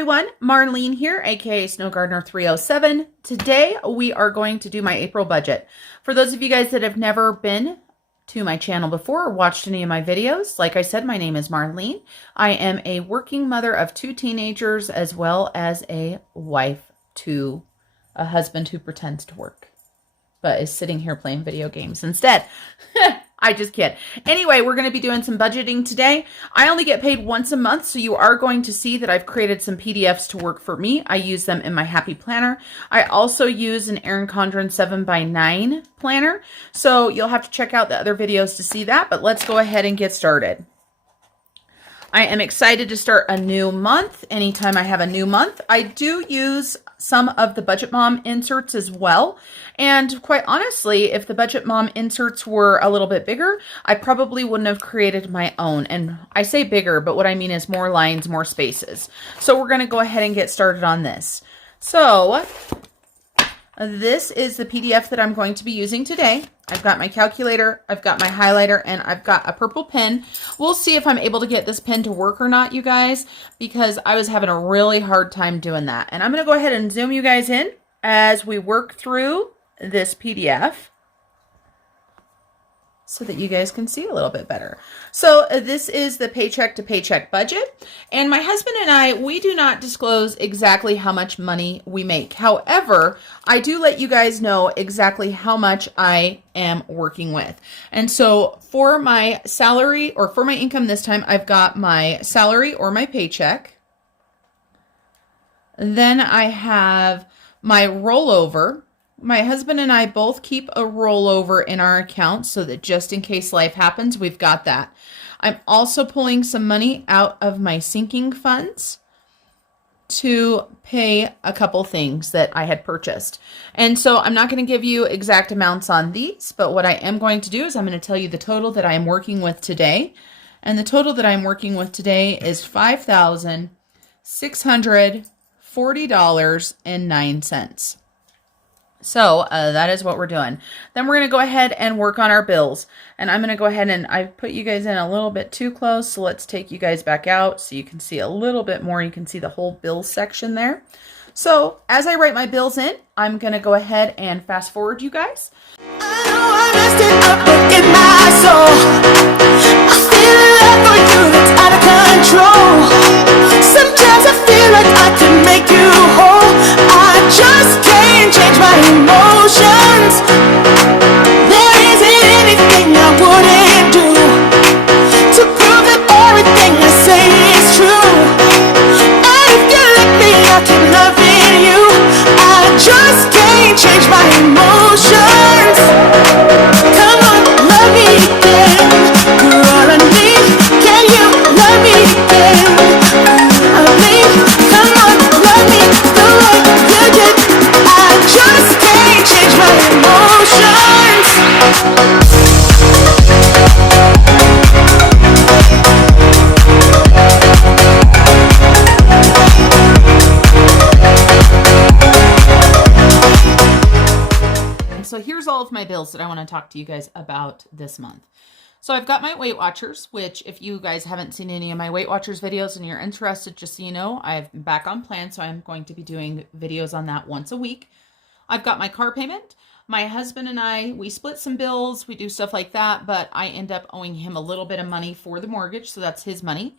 everyone, Marlene here, aka SnowGardener307. Today we are going to do my April budget. For those of you guys that have never been to my channel before or watched any of my videos, like I said, my name is Marlene. I am a working mother of 2 teenagers as well as a wife to a husband who pretends to work but is sitting here playing video games instead. I just kid. Anyway, we're going to be doing some budgeting today. I only get paid once a month, so you are going to see that I've created some PDFs to work for me. I use them in my Happy Planner. I also use an Erin Condren 7x9 planner, so you'll have to check out the other videos to see that, but let's go ahead and get started. I am excited to start a new month. Anytime I have a new month, I do use some of the Budget Mom inserts as well. And quite honestly, if the Budget Mom inserts were a little bit bigger, I probably wouldn't have created my own. And I say bigger, but what I mean is more lines, more spaces. So we're going to go ahead and get started on this. So this is the PDF that I'm going to be using today. I've got my calculator, I've got my highlighter, and I've got a purple pen. We'll see if I'm able to get this pen to work or not, you guys, because I was having a really hard time doing that. And I'm going to go ahead and zoom you guys in as we work through this PDF so that you guys can see a little bit better. So this is the paycheck to paycheck budget. And my husband and I, we do not disclose exactly how much money we make. However, I do let you guys know exactly how much I am working with. And so for my salary, or for my income this time, I've got my salary or my paycheck. Then I have my rollover. My husband and I both keep a rollover in our account so that just in case life happens, we've got that. I'm also pulling some money out of my sinking funds to pay a couple things that I had purchased. And so I'm not going to give you exact amounts on these, but what I am going to do is I'm going to tell you the total that I am working with today. And the total that I'm working with today is $5,640.09. So that is what we're doing. Then we're going to go ahead and work on our bills. And I'm going to go ahead and I put you guys in a little bit too close. So let's take you guys back out so you can see a little bit more. You can see the whole bill section there. So as I write my bills in, I'm going to go ahead and fast forward you guys. I know I messed it up, but in my soul, I feel a love for you that's out of control. Sometimes I feel like I can make you whole. I just can't change my emotions. There isn't anything I wouldn't do to prove that everything I say is true. And if you let me, I keep loving you. I just can't change my emotions. Come on, love me again. You're all I need. Can you love me again? I mean, come on, love me the way you did. I just can't change my emotions. So here's all of my bills that I want to talk to you guys about this month. So I've got my Weight Watchers, which if you guys haven't seen any of my Weight Watchers videos and you're interested, just so you know, I'm back on plan. So I'm going to be doing videos on that once a week. I've got my car payment. My husband and I, we split some bills. We do stuff like that, but I end up owing him a little bit of money for the mortgage. So that's his money.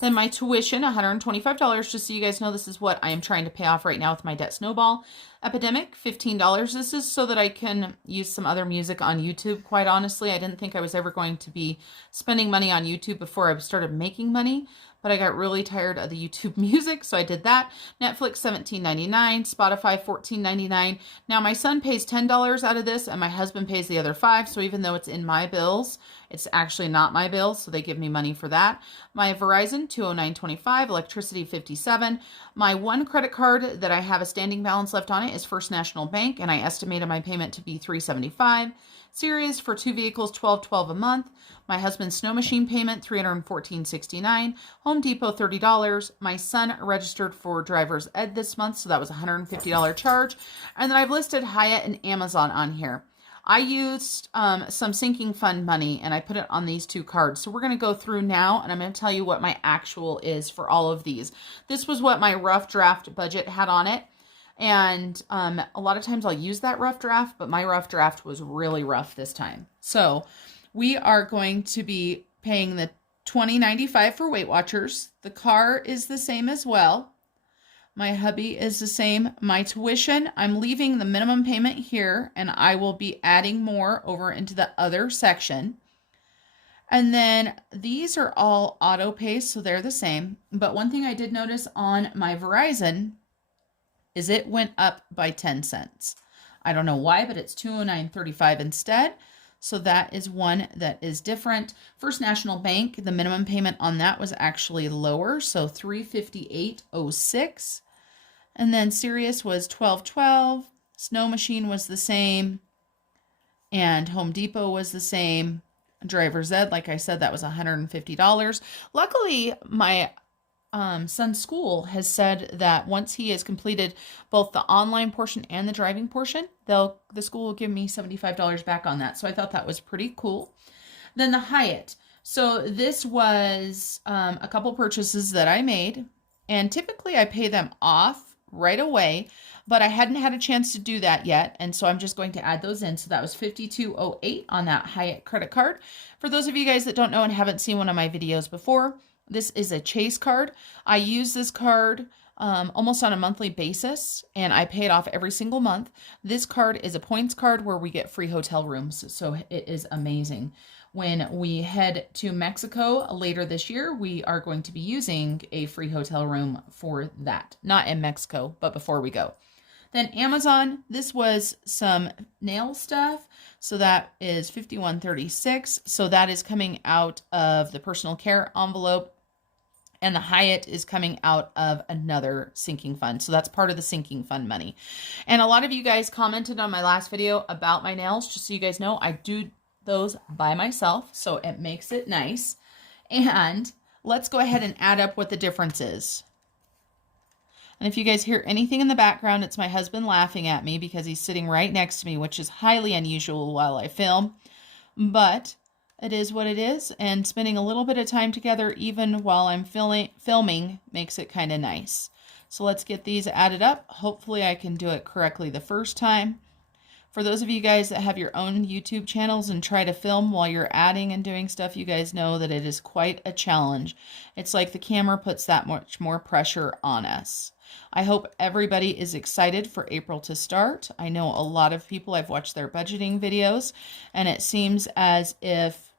Then my tuition, $125, just so you guys know, this is what I am trying to pay off right now with my debt snowball epidemic, $15. This is so that I can use some other music on YouTube. Quite honestly, I didn't think I was ever going to be spending money on YouTube before I started making money, but I got really tired of the YouTube music, so I did that. Netflix, $17.99, Spotify, $14.99. Now my son pays $10 out of this, and my husband pays the other $5, so even though it's in my bills, it's actually not my bills, so they give me money for that. My Verizon, $209.25, electricity, $57. My one credit card that I have a standing balance left on it is First National Bank, and I estimated my payment to be $375. Sirius for 2 vehicles, $12.12 a month. My husband's snow machine payment, $314.69. Home Depot, $30. My son registered for driver's ed this month, so that was a $150 charge. And then I've listed Hyatt and Amazon on here. I used some sinking fund money and I put it on these 2 cards. So we're going to go through now and I'm going to tell you what my actual is for all of these. This was what my rough draft budget had on it. And a lot of times I'll use that rough draft, but my rough draft was really rough this time. So we are going to be paying the $20.95 for Weight Watchers. The car is the same as well. My hubby is the same. My tuition, I'm leaving the minimum payment here, and I will be adding more over into the other section. And then these are all auto pay, so they're the same. But one thing I did notice on my Verizon is it went up by 10 cents. I don't know why, but it's $209.35 instead. So that is one that is different. First National Bank, the minimum payment on that was actually lower, so $358.06. And then Sirius was $12.12. Snow Machine was the same. And Home Depot was the same. Driver's Ed, like I said, that was $150. Luckily, my son's school has said that once he has completed both the online portion and the driving portion, the school will give me $75 back on that. So I thought that was pretty cool. Then the Hyatt. So this was a couple purchases that I made, and typically I pay them off right away, but I hadn't had a chance to do that yet, and so I'm just going to add those in. So that was $52.08 on that Hyatt credit card. For those of you guys that don't know and haven't seen one of my videos before, this is a Chase card. I use this card almost on a monthly basis, and I pay it off every single month. This card is a points card where we get free hotel rooms, so it is amazing. When we head to Mexico later this year, we are going to be using a free hotel room for that. Not in Mexico, but before we go. Then Amazon, this was some nail stuff. So that is $51.36. So that is coming out of the personal care envelope. And the Hyatt is coming out of another sinking fund. So that's part of the sinking fund money. And a lot of you guys commented on my last video about my nails. Just so you guys know, I do those by myself. So it makes it nice. And let's go ahead and add up what the difference is. And if you guys hear anything in the background, it's my husband laughing at me because he's sitting right next to me, which is highly unusual while I film. But it is what it is, and spending a little bit of time together even while I'm filming makes it kind of nice. So let's get these added up. Hopefully I can do it correctly the first time. For those of you guys that have your own YouTube channels and try to film while you're adding and doing stuff, you guys know that it is quite a challenge. It's like the camera puts that much more pressure on us. I hope everybody is excited for April to start. I know a lot of people, I've watched their budgeting videos, and it seems as if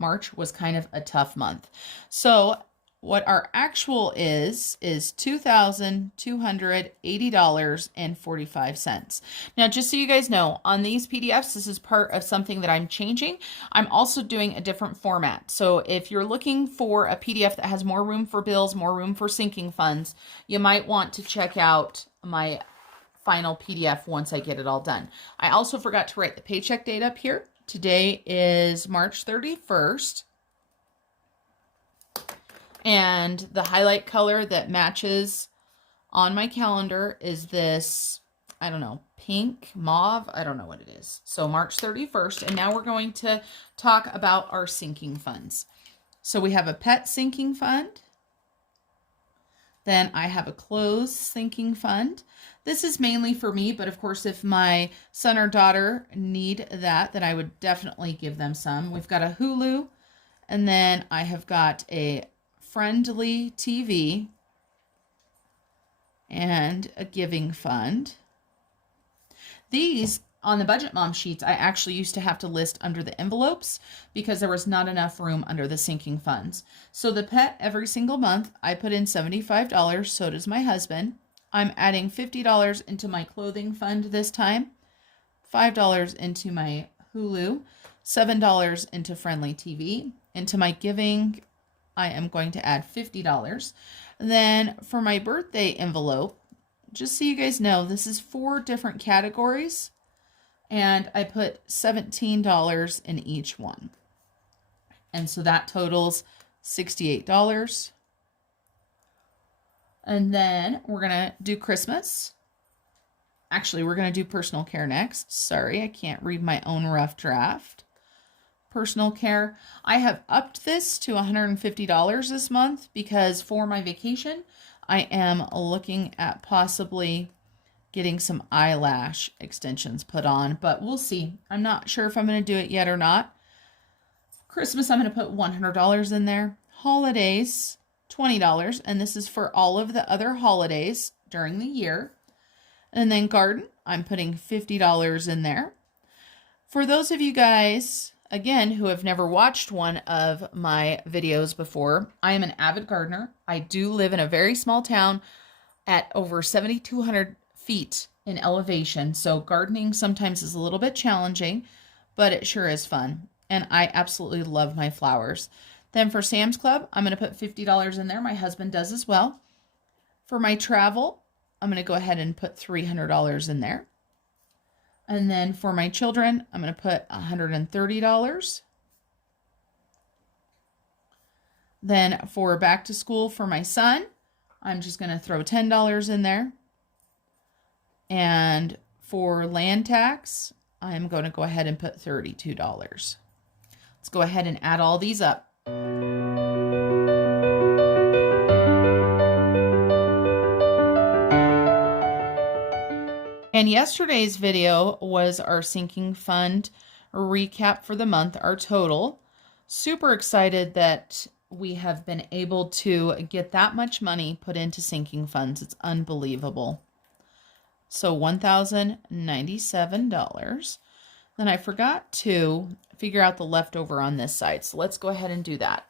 March was kind of a tough month. So what our actual is $2,280.45. Now, just so you guys know, on these PDFs, this is part of something that I'm changing. I'm also doing a different format. So if you're looking for a PDF that has more room for bills, more room for sinking funds, you might want to check out my final PDF once I get it all done. I also forgot to write the paycheck date up here. Today is March 31st. And the highlight color that matches on my calendar is this, I don't know, pink, mauve, I don't know what it is. So March 31st, and now we're going to talk about our sinking funds. So we have a pet sinking fund. Then I have a clothes sinking fund. This is mainly for me, but of course, if my son or daughter need that, then I would definitely give them some. We've got a Hulu, and then I have got a Friendly TV and a giving fund. These on the Budget Mom sheets, I actually used to have to list under the envelopes because there was not enough room under the sinking funds. So the pet, every single month, I put in $75. So does my husband. I'm adding $50 into my clothing fund this time, $5 into my Hulu, $7 into Friendly TV. Into my giving, I am going to add $50. Then for my birthday envelope, just so you guys know, this is 4 different categories, and I put $17 in each one. And so that totals $68. And then we're going to do Christmas. Actually, we're going to do personal care next. Sorry, I can't read my own rough draft. Personal care. I have upped this to $150 this month because for my vacation, I am looking at possibly getting some eyelash extensions put on, but we'll see. I'm not sure if I'm going to do it yet or not. Christmas, I'm going to put $100 in there. Holidays, $20, and this is for all of the other holidays during the year. And then garden, I'm putting $50 in there. For those of you guys, again, who have never watched one of my videos before, I am an avid gardener. I do live in a very small town at over 7,200 feet in elevation. So gardening sometimes is a little bit challenging, but it sure is fun. And I absolutely love my flowers. Then for Sam's Club, I'm going to put $50 in there. My husband does as well. For my travel, I'm going to go ahead and put $300 in there. And then for my children, I'm going to put $130. Then for back to school for my son, I'm just going to throw $10 in there. And for land tax, I'm going to go ahead and put $32. Let's go ahead and add all these up. And yesterday's video was our sinking fund recap for the month, our total. Super excited that we have been able to get that much money put into sinking funds. It's unbelievable. So $1,097. Then I forgot to figure out the leftover on this side. So let's go ahead and do that.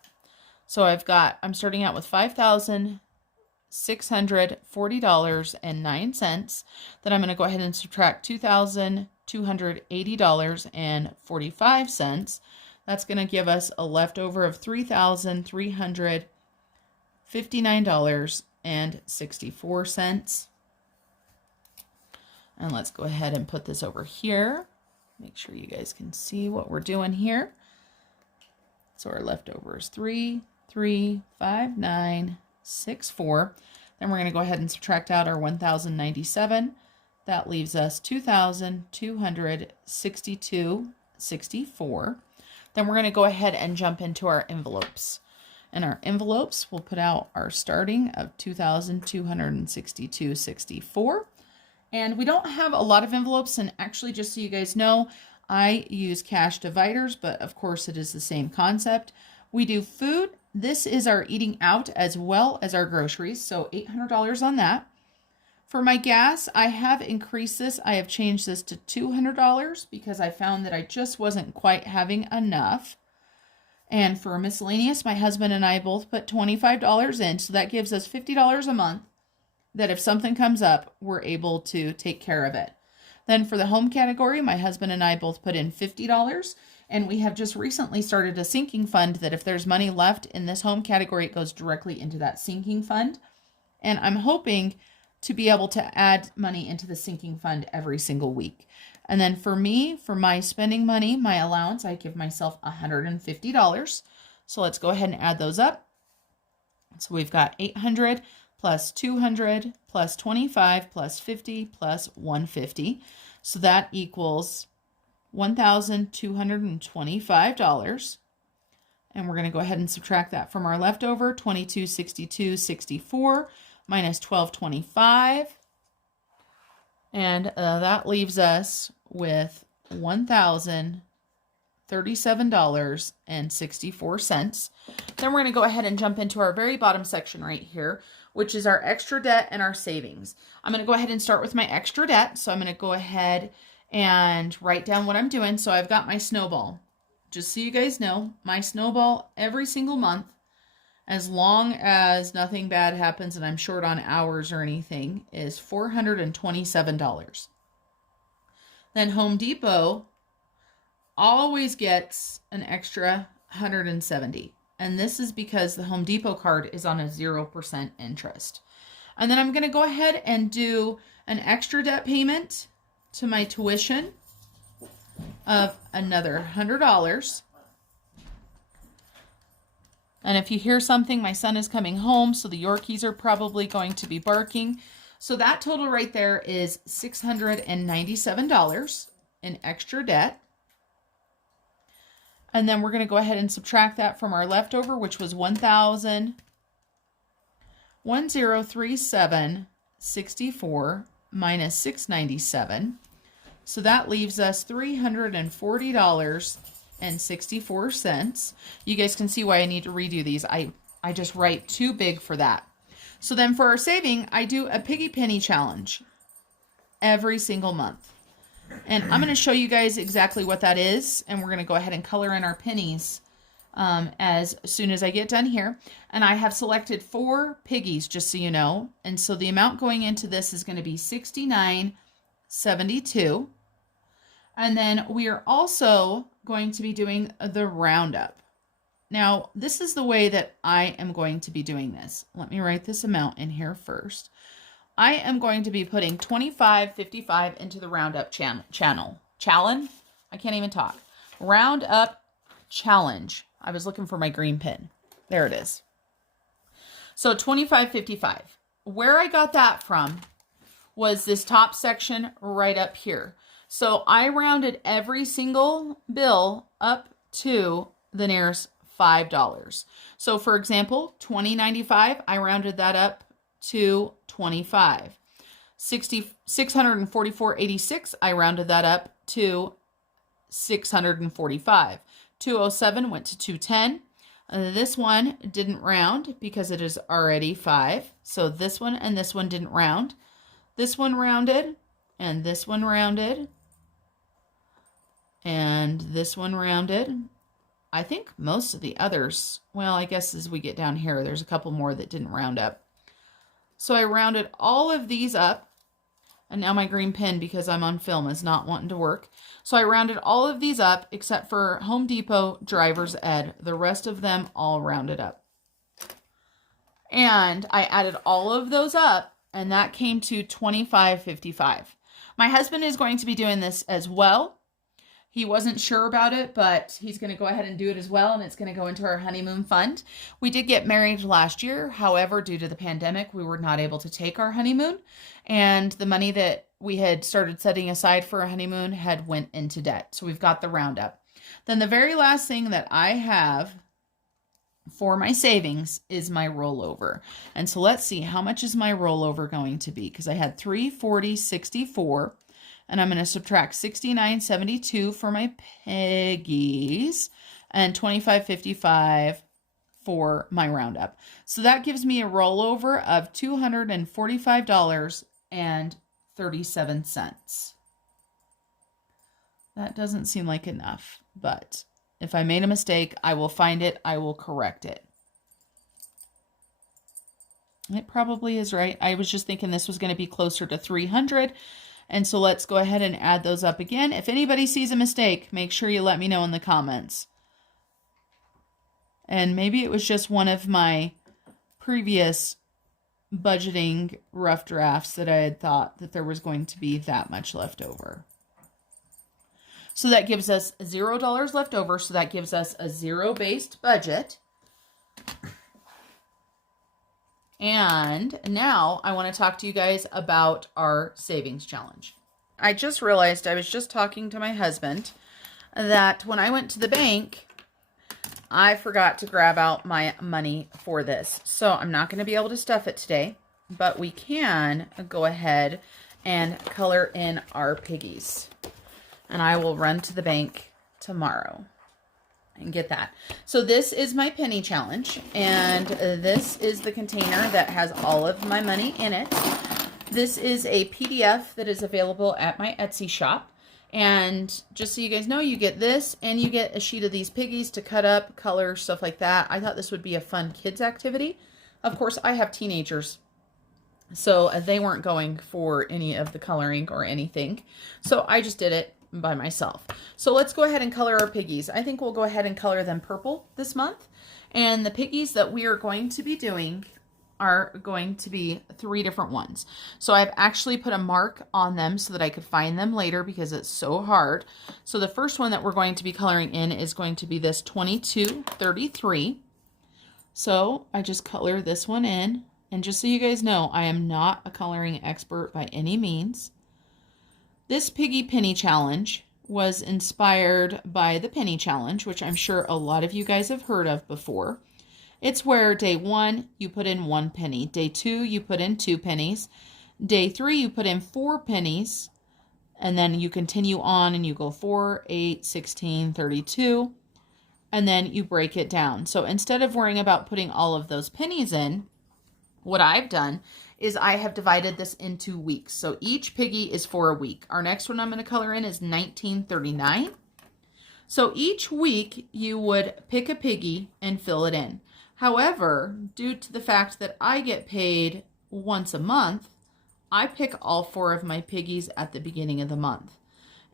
So I'm starting out with $5,640.09. Then I'm going to go ahead and subtract $2,280.45. That's going to give us a leftover of $3,359.64. And let's go ahead and put this over here. Make sure you guys can see what we're doing here. So our leftover is 3,359.64. Then we're going to go ahead and subtract out our 1,097. That leaves us 2,262.64. Then we're going to go ahead and jump into our envelopes. And our envelopes, we'll put out our starting of 2,262.64. And we don't have a lot of envelopes, and actually, just so you guys know, I use cash dividers, but of course it is the same concept. We do food. This is our eating out as well as our groceries, so $800 on that. For my gas, I have increased this. I have changed this to $200 because I found that I just wasn't quite having enough. And for miscellaneous, my husband and I both put $25 in, so that gives us $50 a month. That if something comes up, we're able to take care of it. Then for the home category, my husband and I both put in $50, and we have just recently started a sinking fund that if there's money left in this home category, it goes directly into that sinking fund. And I'm hoping to be able to add money into the sinking fund every single week. And then for me, for my spending money, my allowance, I give myself $150. So let's go ahead and add those up. So we've got 800 plus 200 plus 25 plus 50 plus 150. So that equals $1,225. And we're going to go ahead and subtract that from our leftover, 2262.64 minus 1225. And that leaves us with $1,037.64. Then we're going to go ahead and jump into our very bottom section right here, which is our extra debt and our savings. I'm going to go ahead and start with my extra debt. So I'm going to go ahead and write down what I'm doing. So I've got my snowball. Just so you guys know, my snowball every single month, as long as nothing bad happens and I'm short on hours or anything, is $427. Then Home Depot always gets an extra $170. And this is because the Home Depot card is on a 0% interest. And then I'm going to go ahead and do an extra debt payment to my tuition of another $100. And if you hear something, my son is coming home, so the Yorkies are probably going to be barking. So that total right there is $697 in extra debt. And then we're going to go ahead and subtract that from our leftover, which was $1,037.64 minus $697. So that leaves us $340.64. You guys can see why I need to redo these. I just write too big for that. So then for our saving, I do a Piggy Penny challenge every single month. And I'm going to show you guys exactly what that is. And we're going to go ahead and color in our pennies as soon as I get done here. And I have selected 4 piggies, just so you know. And so the amount going into this is going to be $69.72. And then we are also going to be doing the roundup. Now, this is the way that I am going to be doing this. Let me write this amount in here first. I am going to be putting $25.55 into the roundup challenge. I can't even talk. Roundup challenge. I was looking for my green pen. There it is. So $25.55. Where I got that from was this top section right up here. So I rounded every single bill up to the nearest $5. So for example, $20.95, I rounded that up to 25. $644.86, I rounded that up to 645. 207 went to 210. This one didn't round because it is already 5. So this one and this one didn't round. This one rounded, and this one rounded, and this one rounded. I think most of the others, well, I guess as we get down here, there's a couple more that didn't round up. So I rounded all of these up, and now my green pen, because I'm on film, is not wanting to work. So I rounded all of these up except for Home Depot Driver's Ed. The rest of them all rounded up. And I added all of those up, and that came to $25.55. My husband is going to be doing this as well. He wasn't sure about it, but he's going to go ahead and do it as well, and it's going to go into our honeymoon fund. We did get married last year. However, due to the pandemic, we were not able to take our honeymoon, and the money that we had started setting aside for a honeymoon had went into debt. So we've got the roundup. Then the very last thing that I have for my savings is my rollover. And so let's see, how much is my rollover going to be? Because I had $340.64. And I'm going to subtract $69.72 for my piggies and $25.55 for my roundup. So that gives me a rollover of $245.37. That doesn't seem like enough, but if I made a mistake, I will find it. I will correct it. It probably is right. I was just thinking this was going to be closer to 300. And so let's go ahead and add those up again. If anybody sees a mistake, make sure you let me know in the comments. And maybe it was just one of my previous budgeting rough drafts that I had thought that there was going to be that much left over. So that gives us $0 left over. So that gives us a zero-based budget. And now I want to talk to you guys about our savings challenge. I just realized I was just talking to my husband that when I went to the bank, I forgot to grab out my money for this. So I'm not going to be able to stuff it today, but we can go ahead and color in our piggies. And I will run to the bank tomorrow and get that. So this is my penny challenge, and this is the container that has all of my money in it. This is a PDF that is available at my Etsy shop, and just so you guys know, you get this and you get a sheet of these piggies to cut up, color, stuff like that. I thought this would be a fun kids activity. Of course, I have teenagers, so they weren't going for any of the coloring or anything, so I just did it by myself. So let's go ahead and color our piggies. I think we'll go ahead and color them purple this month. And the piggies that we are going to be doing are going to be 3 different ones. So I've actually put a mark on them so that I could find them later because it's so hard. So the first one that we're going to be coloring in is going to be this 2233. So I just color this one in And just so you guys know, I am not a coloring expert by any means. This Piggy Penny Challenge was inspired by the Penny Challenge, which I'm sure a lot of you guys have heard of before. It's where day 1, you put in 1 penny. Day 2, you put in 2 pennies. Day 3, you put in 4 pennies. And then you continue on and you go 4, 8, 16, 32. And then you break it down. So instead of worrying about putting all of those pennies in, what I've done is I have divided this into weeks. So each piggy is for a week. Our next one I'm going to color in is 1939. So each week you would pick a piggy and fill it in. However, due to the fact that I get paid once a month, I pick all 4 of my piggies at the beginning of the month.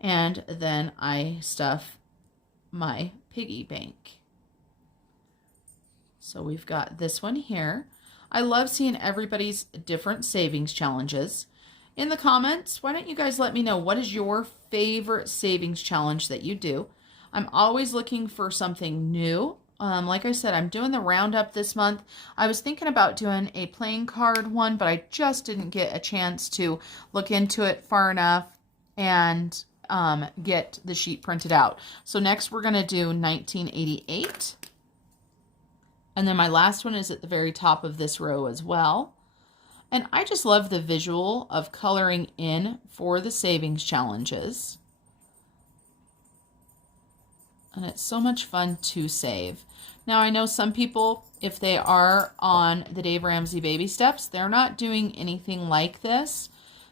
And then I stuff my piggy bank. So we've got this one here. I love seeing everybody's different savings challenges. In the comments, why don't you guys let me know what is your favorite savings challenge that you do? I'm always looking for something new. Like I said, I'm doing the roundup this month. I was thinking about doing a playing card one, but I just didn't get a chance to look into it far enough and get the sheet printed out. So next we're going to do 1988. And then my last one is at the very top of this row as well. And I just love the visual of coloring in for the savings challenges. And it's so much fun to save. Now I know some people, if they are on the Dave Ramsey baby steps, they're not doing anything like this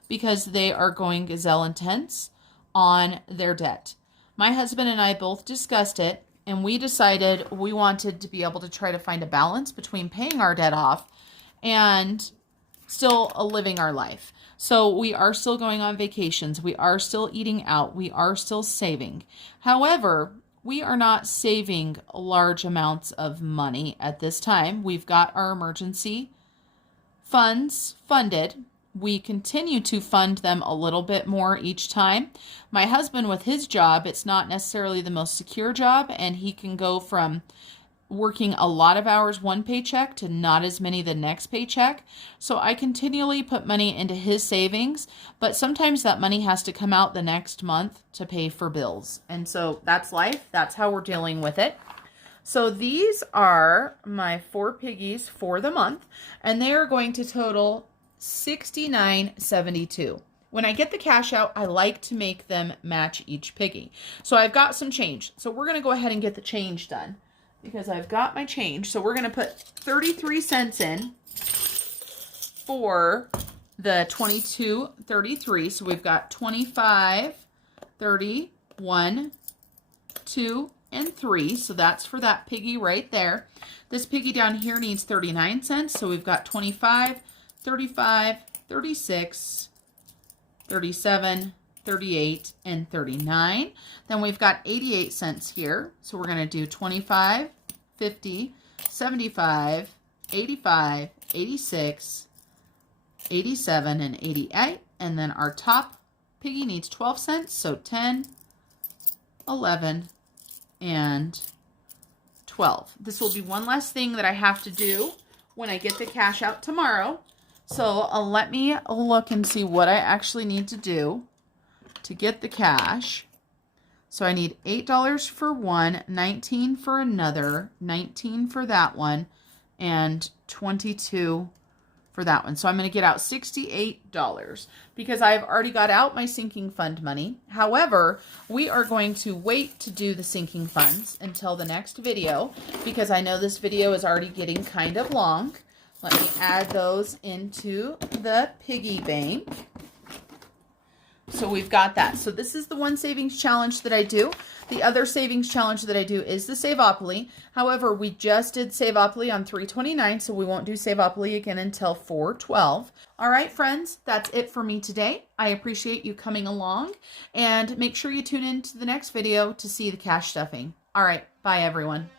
because they are going gazelle intense on their debt. My husband and I both discussed it, and we decided we wanted to be able to try to find a balance between paying our debt off and still living our life. So we are still going on vacations. We are still eating out. We are still saving. However, we are not saving large amounts of money at this time. We've got our emergency funds funded. We continue to fund them a little bit more each time. My husband, with his job, it's not necessarily the most secure job, and he can go from working a lot of hours one paycheck to not as many the next paycheck. So I continually put money into his savings, but sometimes that money has to come out the next month to pay for bills. And so that's life. That's how we're dealing with it. So these are my 4 piggies for the month, and they are going to total $69.72. When I get the cash out, I like to make them match each piggy. So I've got some change. So we're going to go ahead and get the change done because I've got my change. So we're going to put 33 cents in for the 22.33. So we've got 25, 30, 1, 2, and 3. So that's for that piggy right there. This piggy down here needs 39 cents. So we've got 25, 35, 36, 37, 38, and 39. Then we've got 88 cents here. So we're going to do 25, 50, 75, 85, 86, 87, and 88. And then our top piggy needs 12 cents. So 10, 11, and 12. This will be one last thing that I have to do when I get the cash out tomorrow. So let me look and see what I actually need to do to get the cash. So I need $8 for one, 19 for another, 19 for that one, and 22 for that one. So I'm going to get out $68 because I've already got out my sinking fund money. However, we are going to wait to do the sinking funds until the next video because I know this video is already getting kind of long. Let me add those into the piggy bank. So we've got that. So this is the one savings challenge that I do. The other savings challenge that I do is the Savopoloy. However, we just did Savopoloy on 3/29, so we won't do Savopoloy again until 4/12. All right, friends, that's it for me today. I appreciate you coming along, and make sure you tune in to the next video to see the cash stuffing. All right, bye everyone.